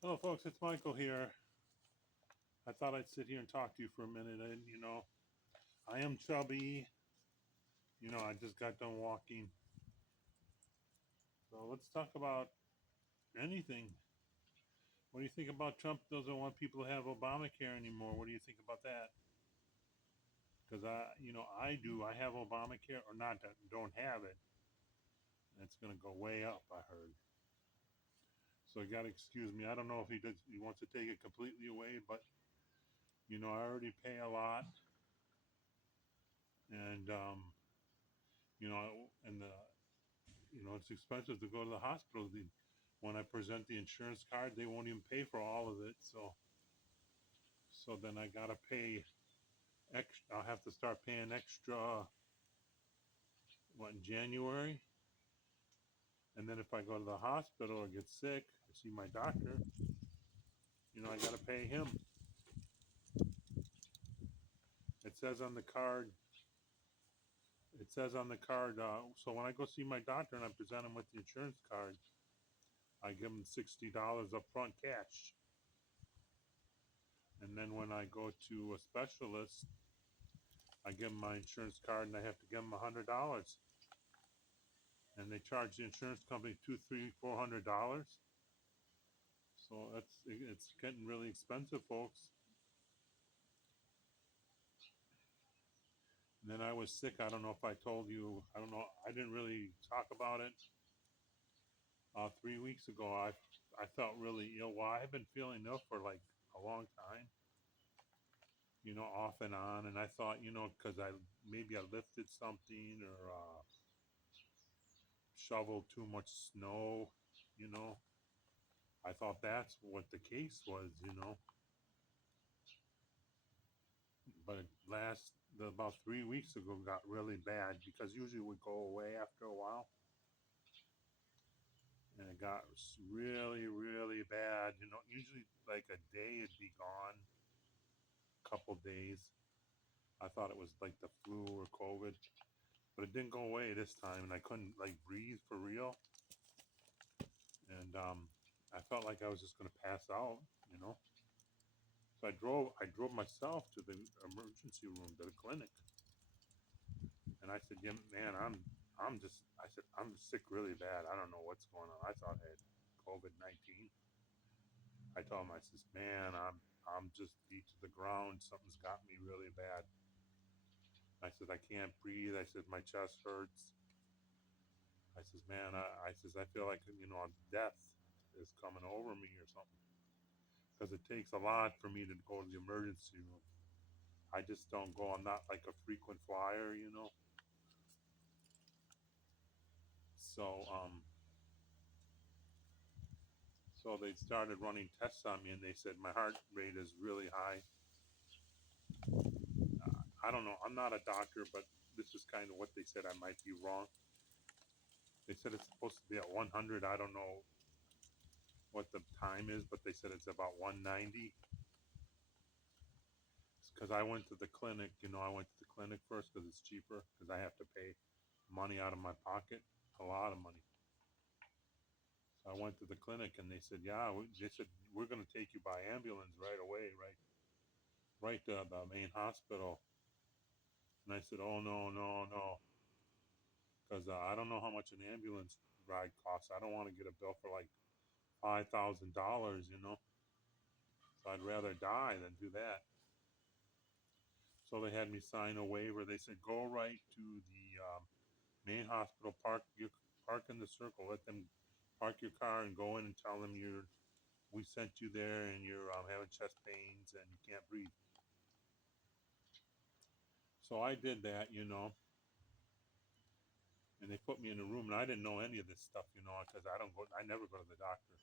Hello, folks. It's Michael here. I thought I'd sit here and talk to you for a minute. And, I am chubby. I just got done walking. So let's talk about anything. What do you think about Trump doesn't want people to have Obamacare anymore? What do you think about that? Because I do. I have Obamacare, or not, don't have it. And it's going to go way up, I heard. So you got to excuse me. I don't know if he does. He wants to take it completely away, but I already pay a lot, and and it's expensive to go to the hospital. When I present the insurance card, they won't even pay for all of it. So then I gotta pay extra. I'll have to start paying extra. What, in January? And then if I go to the hospital or get sick, I see my doctor. I gotta pay him. It says on the card. It says on the card. So when I go see my doctor and I present him with the insurance card, I give him $60 up front cash. And then when I go to a specialist, I give them my insurance card and I have to give them $100. And they charge the insurance company $200, $300, $400. So it's getting really expensive, folks. And then I was sick. I don't know if I told you. I don't know. I didn't really talk about it. 3 weeks ago, I felt really ill. Well, I have been feeling ill for like a long time. Off and on. And I thought, because I lifted something or shoveled too much snow. You know, I thought that's what the case was. But about 3 weeks ago got really bad because usually it would go away after a while, and it got really, really bad. Usually like a day it'd be gone, a couple days. I thought it was like the flu or COVID, but it didn't go away this time, and I couldn't like breathe for real, and I felt like I was just gonna pass out. You know, so I drove myself to the emergency room, to the clinic. And I said, yeah, man, I said, I'm sick really bad. I don't know what's going on. I thought I had COVID-19. I told him, I says, man, I'm just beat to the ground. Something's got me really bad. I said, I can't breathe. I said, my chest hurts. I says, man, I says, I feel like, death is coming over me or something. Because it takes a lot for me to go to the emergency room. I just don't go. I'm not like a frequent flyer. So, So they started running tests on me, and they said my heart rate is really high. I don't know. I'm not a doctor, but this is kind of what they said. I might be wrong. They said it's supposed to be at 100. I don't know what the time is, but they said it's about 190. Because I went to the clinic. I went to the clinic first because it's cheaper. Because I have to pay money out of my pocket, a lot of money. So I went to the clinic, and they said, "Yeah." They said we're going to take you by ambulance right away, right to the main hospital. And I said, "Oh no, no, no." Because I don't know how much an ambulance ride costs. I don't want to get a bill for like $5,000. So I'd rather die than do that. So they had me sign a waiver. They said go right to the main hospital, park in the circle, let them park your car and go in and tell them we sent you there and you're having chest pains and you can't breathe. So I did that. And they put me in a room, and I didn't know any of this stuff, because I never go to the doctor.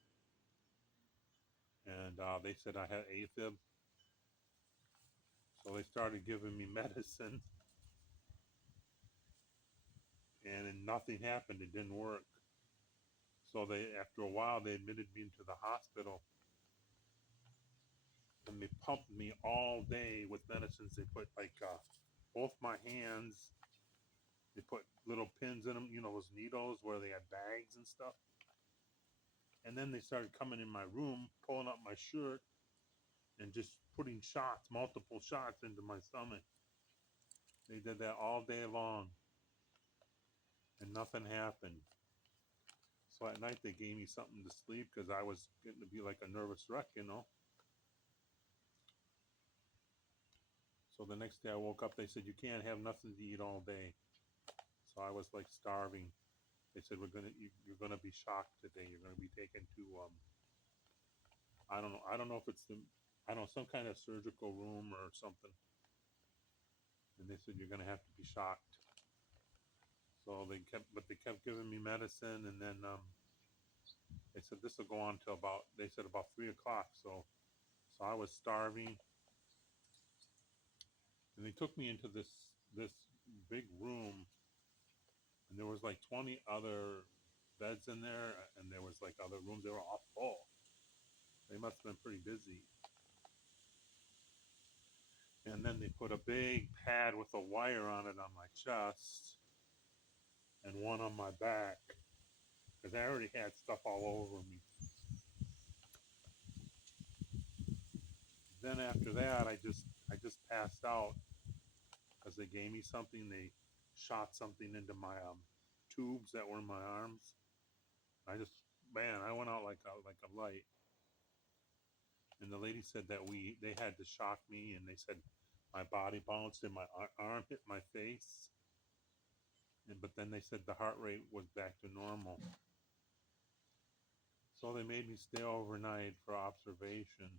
And they said I had AFib. So they started giving me medicine, and then nothing happened. It didn't work. So after a while, they admitted me into the hospital, and they pumped me all day with medicines. They put like both my hands. They put little pins in them, those needles where they had bags and stuff. And then they started coming in my room, pulling up my shirt, and just putting shots, multiple shots into my stomach. They did that all day long, and nothing happened. So at night they gave me something to sleep because I was getting to be like a nervous wreck, you know. So the next day I woke up, they said you can't have nothing to eat all day. So I was like starving. They said you're gonna be shocked today. You're gonna be taken to I don't know if it's the I don't know some kind of surgical room or something. And they said you're gonna have to be shocked. So they kept giving me medicine, and then they said this will go on till about 3 o'clock. So I was starving, and they took me into this big room, and there was like 20 other beds in there, and there was like other rooms. They were all full. They must have been pretty busy. And then they put a big pad with a wire on it on my chest and one on my back because I already had stuff all over me. Then after that, I just passed out because they gave me something. They shot something into my tubes that were in my arms. I just man, I went out like a light. And the lady said that they had to shock me, and they said my body bounced and my arm hit my face. But then they said the heart rate was back to normal. So they made me stay overnight for observation,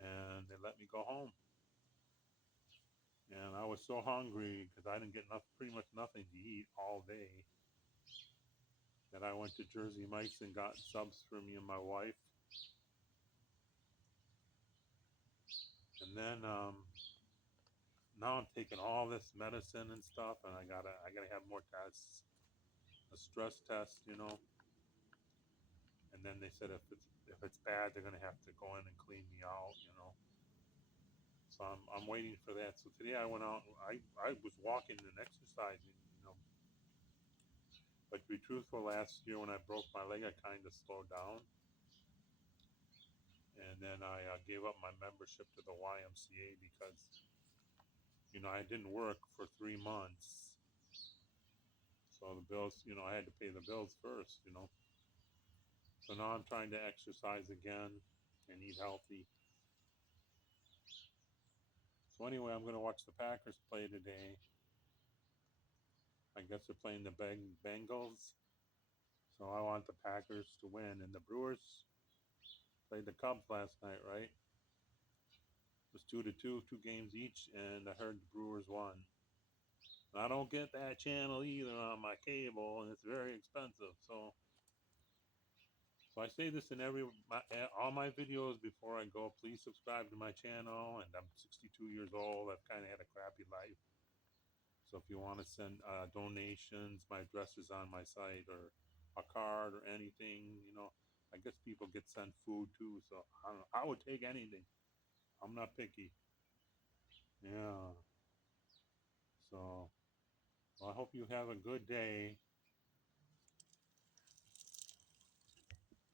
and they let me go home. And I was so hungry because I didn't get pretty much nothing to eat all day that I went to Jersey Mike's and got subs for me and my wife. And then now I'm taking all this medicine and stuff, and I gotta have more tests, a stress test, you know. And then they said if it's bad, they're gonna have to go in and clean me out, you know. So I'm waiting for that. So today I went out. I was walking and exercising, you know. But to be truthful, last year when I broke my leg, I kind of slowed down, and then I gave up my membership to the YMCA because I didn't work for 3 months. So the bills, I had to pay the bills first, you know. So now I'm trying to exercise again and eat healthy. So anyway, I'm going to watch the Packers play today. I guess they're playing the Bengals. So I want the Packers to win. And the Brewers played the Cubs last night, right? It was 2-2, 2 games each, and I heard the Brewers won. And I don't get that channel either on my cable, and it's very expensive. So I say this in all my videos before I go. Please subscribe to my channel. And I'm 62 years old. I've kind of had a crappy life. So if you want to send donations, my address is on my site, or a card or anything. I guess people get sent food too. So I would take anything. I'm not picky. Yeah. So well, I hope you have a good day.